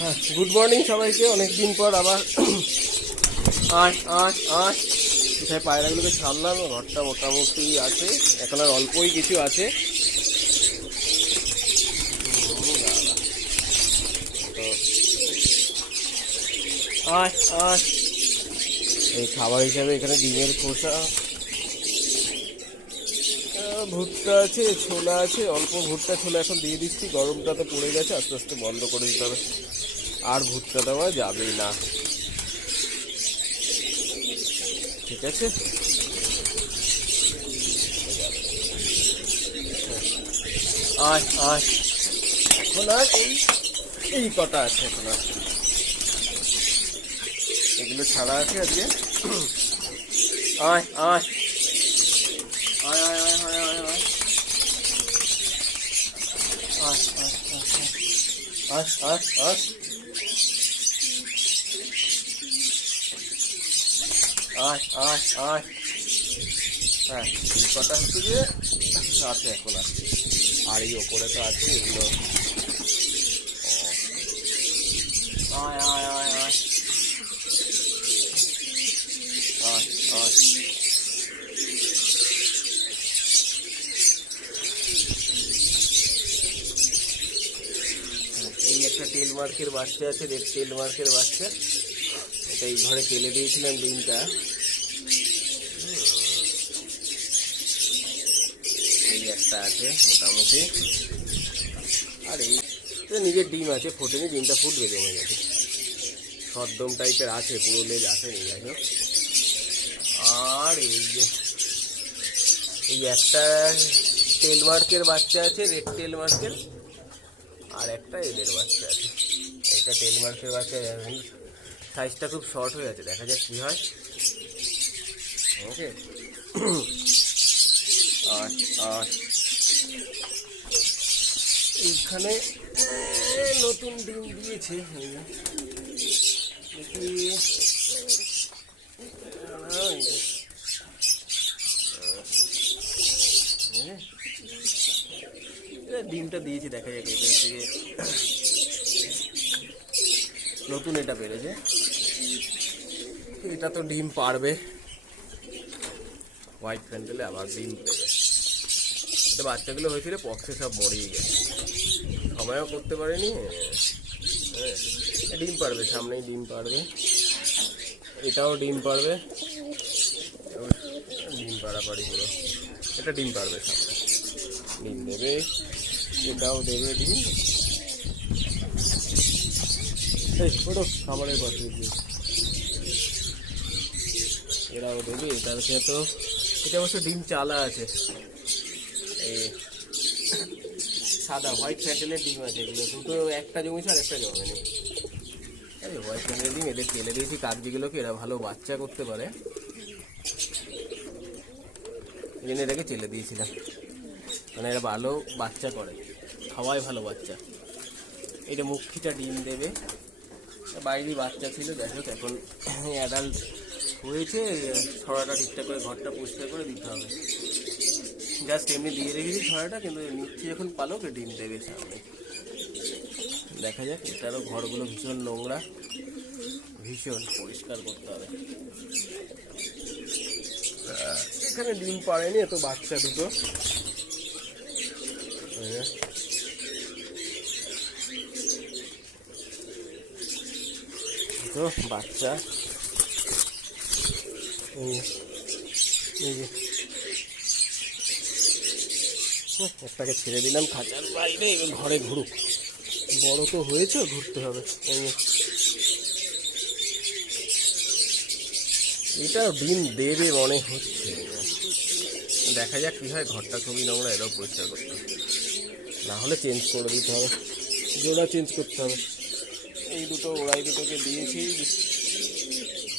হ্যাঁ, good morning সবাইকে। অনেকদিন পর আবার কোথায় পায়রাগুলোকে ছাড়লাম। ঘরটা মোটামুটি আছে, এখন আর অল্পই কিছু আছে। এই খাবার হিসাবে এখানে ডিমের খোসা, ভুট্টা আছে, ছোলা আছে, অল্প ভুট্টা ছোলা এখন দিয়ে দিচ্ছি। গরমটা তো পড়ে গেছে, আস্তে আস্তে বন্ধ করে দিতে হবে। আর ভুট্টা দেওয়া যাবেই না, ঠিক আছে। এখন আর এই কটা আছে, এখন আর এগুলো ছাড়া আছে আজকে। আয় আয় আয় আয় আয় আয় আয় আয় হ্যাঁ, এই কটা হচ্ছে যে আছে এখন আর। আর এই ওপরে তো আছে এগুলো। আয় আয় আয় আয় আয় আয় এই একটা টেল মার্কের বাচ্চা আছে, রেড টেল মার্কের বাচ্চা। এটা এই ঘরে ফেলে দিয়েছিলাম ডিমটা। এই একটা আছে মোটামুটি। আর এই নিজের ডিম আছে, ফোটেনি, ডিমটা ফুটবে, জমে গেছে। সদ্দম টাইপের আছে, পুরো লেজ আসেনি, যাই হোক। আর এই একটা টেল মার্কের বাচ্চা আছে, রেড টেল মার্কের। আর একটা এদের বাচ্চা আছে। এটা টেল মার্কের বাচ্চা, সাইজটা খুব শর্ট হয়ে আছে, দেখা যাক কি হয়। ওকে। এইখানে নতুন ডিম দিয়েছে, ডিমটা দিয়েছে, দেখা যাক। এটা হচ্ছে নতুন, এটা বেড়েছে। এটা তো ডিম পারবে, হোয়াইট ফ্যান্ডেলে আবার ডিম পেবে। এটা বাচ্চাগুলো হয়েছিল, পক্সে সব মরেই গেছে, সময়ও করতে পারেনি। হ্যাঁ, ডিম পারবে, সামনেই ডিম পারবে। এটাও ডিম পারবে, ডিম পাড়াপাড়ি পুরো। এটা ডিম পারবে, সামনে ডিম দেবে, এটাও দেবে ডিম। ওটা খাবারের পাশে এরাও দেবে। এটার তো এটা অবশ্য ডিম চালা আছে, এই সাদা হোয়াইট ফ্যাটেলের ডিম আছে। এগুলো দুটো, একটা জমেছে আর একটা জমেনি। এই হোয়াইট ফ্যাটেলের ডিম এদের ফেলে দিয়েছি, কাকজিগুলোকে। এরা ভালো বাচ্চা করতে পারে, এই জন্য এটাকে চেলে দিয়েছিলাম। মানে এরা ভালো বাচ্চা করে, খাওয়ায় ভালো বাচ্চা। এটা মুখিটা ডিম দেবে, বাইরে বাচ্চা ছিল, দেখো এখন অ্যাডাল্ট হয়েছে। ছড়াটা ঠিকঠাক করে, ঘরটা পরিষ্কার করে দিতে হবে। জাস্ট এমনি দিয়ে রেখেছি ছড়াটা, কিন্তু নিচ্ছি যখন পালক ডিম দেবে সামনে। দেখা যাক। এটারও ঘরগুলো ভীষণ নোংরা, ভীষণ পরিষ্কার করতে হবে। এখানে ডিম পাড়েনি, এত বাচ্চা দুটো। তো বাচ্চা একটাকে ছেড়ে দিলাম খাঁচার বাইরে, এবার ঘরে ঘুরুক। বড় তো হয়েছে, ঘুরতে হবে। এটা ডিম দেবে মনে হচ্ছে, দেখা যাক কি হয়। ঘরটা খুবই নোংরা, এটাও পরিষ্কার করতে হবে, না হলে চেঞ্জ করে দিতে হবে, জোড়া চেঞ্জ করতে হবে। এই দুটো ওরাই দুটোকে দিয়েছি,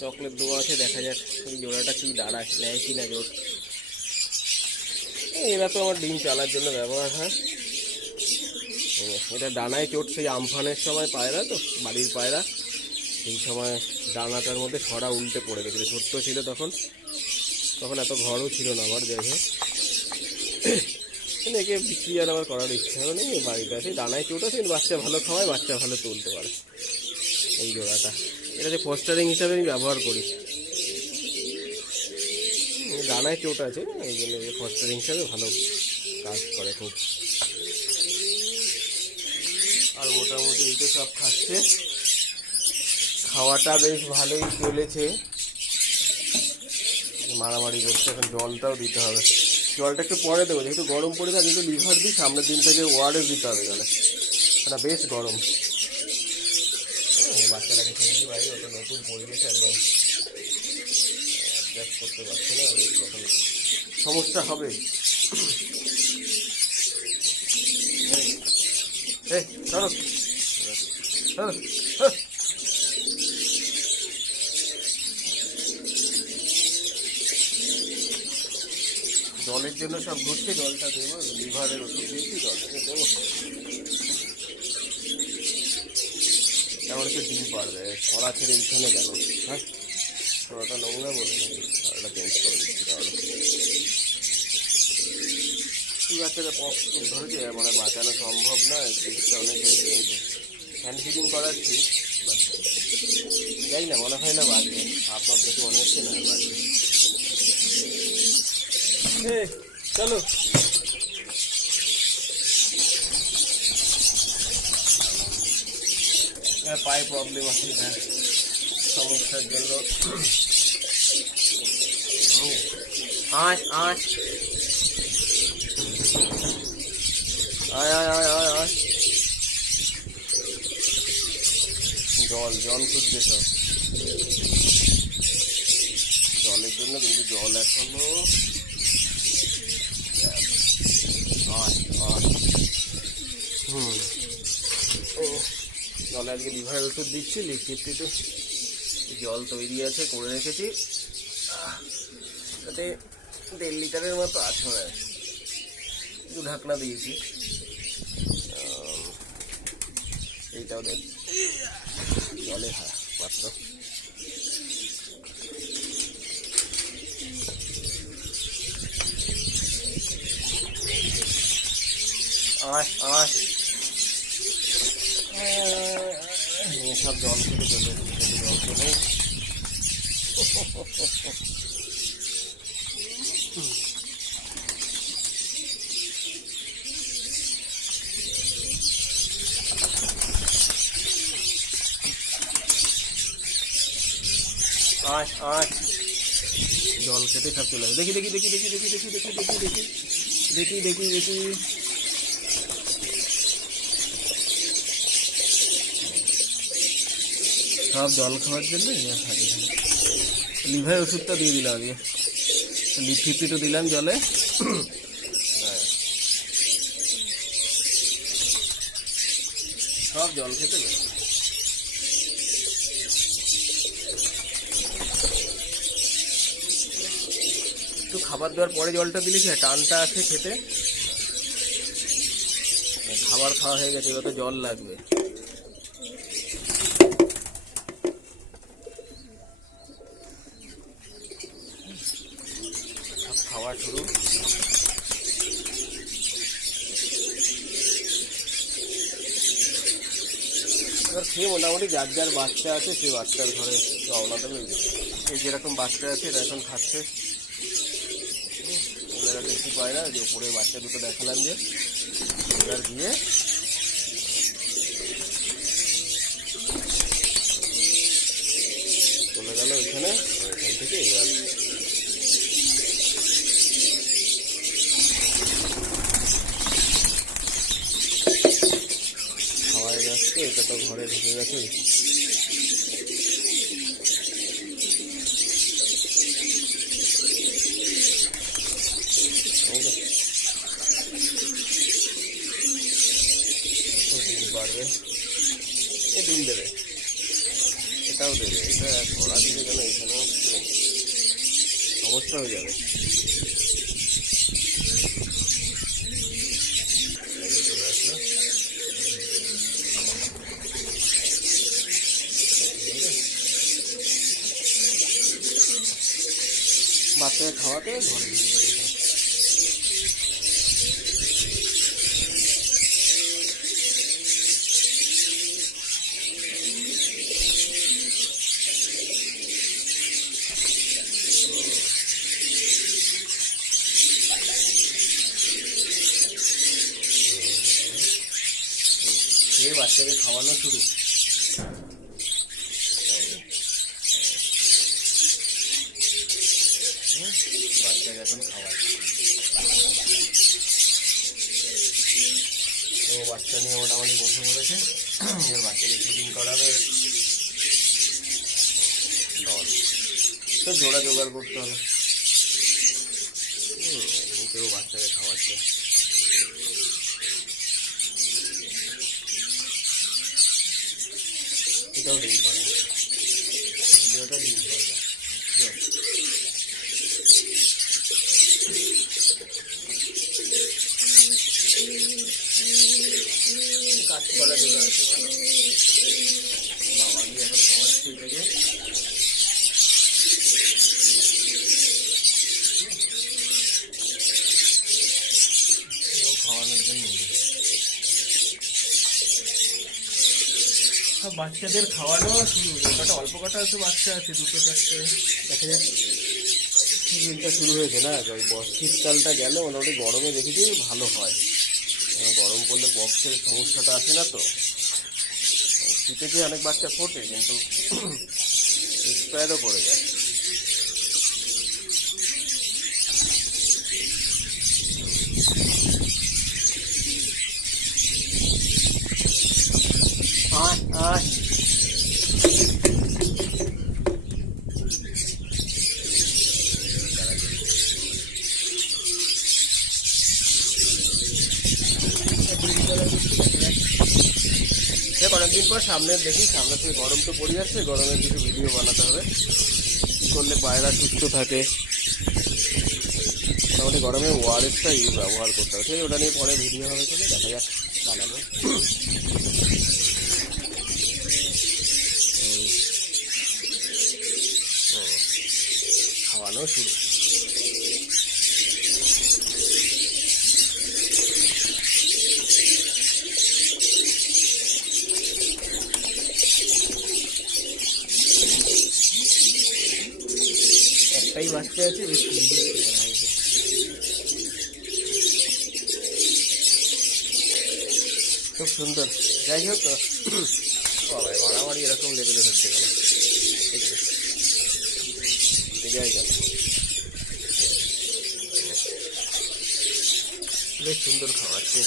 চকলেট দেওয়া আছে। দেখা যাক এই জোড়াটা কি দাঁড়ায়, নেয় কি না জোর। এরা তো আমার ডিম চালার জন্য ব্যবহার হয়। এটা ডানায় চোট, সেই আমফানের সময় পায়রা তো, বাড়ির পায়রা, সেই সময় ডানাটার মধ্যে ছড়া উল্টে পড়ে গেছিলো। ছোট্ট ছিল তখন, এত ঘরও ছিল না আমার। যাই হোক, মানে একে বিক্রি আর আমার করার ইচ্ছাও নেই, বাড়িতে আছে, ডানায় চোট আছে, বাচ্চা ভালো খাওয়ায়, বাচ্চা ভালো তুলতে পারে। এই জোড়াটা এটাতে পোস্টারিং হিসাবে আমি ব্যবহার করি। ডানায় চোট আছে, এই জন্য পোস্টারিং হিসাবে ভালো কাজ করে খুব। আর মোটামুটি এই তো সব খাচ্ছে, খাওয়াটা বেশ ভালোই চলেছে, মারামারি করছে। এখন জলটাও দিতে হবে, জলটা একটু পরে দেবো, যেহেতু গরম পড়েছে, যেহেতু লিভার দিই, সামনের দিন থেকে ওয়ারেস দিতে হবে জলে, এটা বেশ গরম। বাচ্চাটাকে ছেড়েছি বাইরে, ওটা নতুন পরিবেশ, একদম অ্যাডজাস্ট করতে পারছে না, তখন সমস্যা হবে। জলের জন্য সব ঘুরছে, জলটা দেবো, লিভারের ওষুধ দিয়েছি, জলটাকে দেবো। এমন একটু ডিম পারবে, ছড়া ছেড়ে এইখানে গেল। হ্যাঁ, ছড়াটা নোংরা বলে নাকি, ছড়াটা চেঞ্জ করে দিচ্ছি তাহলে। ঠিক আছে, পক্স খুব ধরেছে, মানে বাঁচানো সম্ভব না, জিনিসটা অনেক হয়েছে, কিন্তু হ্যান্ড ফিডিং করাচ্ছি, যাই না, মনে হয় না বাঁচবে, আপনার দেখে মনে হচ্ছে না বাঁচবে। চলো, পায়ে প্রবলেম আছে, হ্যাঁ, সমস্যার জন্য। আয় আয় আয় আয় আয় আয় আয়, জল জল খুঁজছে সব, জলের জন্য, কিন্তু জল এখনো। জলে আজকে লিভারের ওষুধ দিচ্ছি, লিকুইডটিতে জল তৈরি আছে, করে রেখেছি, তাতে 1.5 লিটারের মতো আছে, মানে 2 ঢাকনা দিয়েছি। এইটাও দেখ জলে, হ্যাঁ পাত্র। আয় আয়, সব জল খেতে চলে, জল চলে। আয় আয়, জল খেতে সব চলে, দেখি দেখি দেখি দেখি দেখি দেখি দেখি দেখি দেখি দেখি দেখি দেখি, সব জল খাওয়ার জন্য। লিভারের ওষুধটা দিয়ে দিলাম আজকে, লিফিপিটও দিলাম জলে। সব জল খেতে হবে। একটু খাবার দেওয়ার পরে জলটা দিলে কি টানটা আছে খেতে, খাবার খাওয়া হয়ে গেছে, এবার তো জল লাগবে। খাওয়া শুরু, এবার খেয়ে মোটামুটি যার যার বাচ্চা আছে সেই বাচ্চার ঘরে রওনা দেবে। এই যেরকম বাচ্চা আছে এরা এখন খাচ্ছে, ওরা দেখতে পায় না, যে উপরে বাচ্চা দুটো দেখালাম, যে এবার গিয়ে চলে গেল ওইখানে, ওইখান থেকে এবার খাওয়াই যাচ্ছে। এটা তো ঘরে ঢুকে গেছে, পারবে, এ ডিম দেবে, এটাও দেবে, এটা ছড়া দিলে কেন, এখানেও সমস্যা হয়ে যাবে। বাচ্চাকে খাওয়াতে ঘরে ঢুকে পারি। খেয়ে বাচ্চাকে খাওয়ানো শুরু। বাচ্চাকে এখন খাওয়ায়। তো বাচ্চা নিয়ে মোটামুটি বসে পড়েছে। এবার বাচ্চাকে ফিডিং করাবে। তো জোড়া জোগাড় করতে হবে। কেউ বাচ্চাকে খাওয়াচ্ছে। এটাও ডিম পারে, ভিডিওটা ডিম পারে। কাঠকলা জোড়া আছে ভালো। বাবা গিয়ে এখন খাওয়াচ্ছি এটাকে। খাওয়ানোর জন্য বাচ্চাদের খাওয়ানো শুরু। কটা অল্প কটা হচ্ছে বাচ্চা আছে, 2-4টে দেখা যাচ্ছে। সিজনটা শুরু হয়েছে না, ওই শীতকালটা গেল মোটামুটি। গরমে দেখেছি ভালো হয়, গরম পড়লে পক্সের সমস্যাটা আসে না। তো শীতে যে অনেক বাচ্চা ফোটে কিন্তু এক্সপায়ারও করে যায়। অনেকদিন পর সামনে দেখি, সামনে থেকে গরম তো পড়ে যাচ্ছে, গরমের কিছু ভিডিও বানাতে হবে। কী করলে পায়রা সুস্থ থাকে। মোটামুটি গরমে ওয়ারেসটা ব্যবহার করতে হবে। সেই ওটা নিয়ে পরে ভিডিও হবে, চলে দেখা যাক বানাবো। খাওয়ানো শুরু। একটাই বাচ্চা আছে, বেশ সুন্দর। খুব সুন্দর। যাই হোক, মারামারি এরকম লেভেলের হচ্ছে কেন? যাই কেন, বেশ সুন্দর খাওয়াচ্ছে।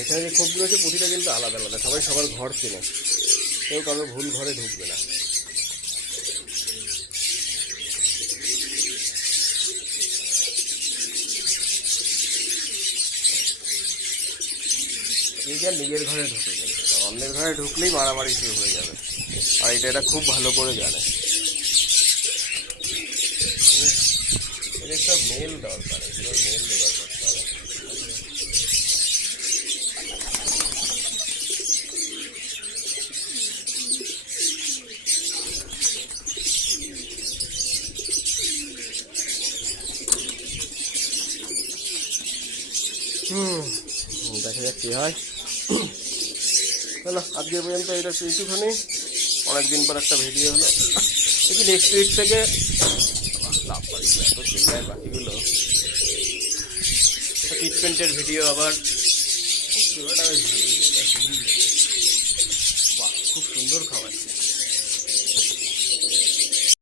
এখানে যে খোপগুলো আছে প্রতিটা কিন্তু আলাদা আলাদা, সবাই সবার ঘর চেনে, কেউ কারোর ভুল ঘরে ঢুকবে না। নিজের ঘরে ঢুকে যাবে, অন্যের ঘরে ঢুকলেই মারামারি শুরু হয়ে যাবে। আর এটা খুব ভালো করে জানে। এদের সব মেল দরকার, এগুলোর মেল জোগাড় করতে হবে। দেখা যাক কি হয়। চলো আজকে পর্যন্ত এটা এইটুখানি। অনেকদিন পর একটা ভিডিও হলো। দেখি নেক্সট উইক থেকে লাভ পারি এত চিল্লায় বাকিগুলো। ট্রিটমেন্টের ভিডিও আবার বাহ, খুব সুন্দর খাওয়াচ্ছে।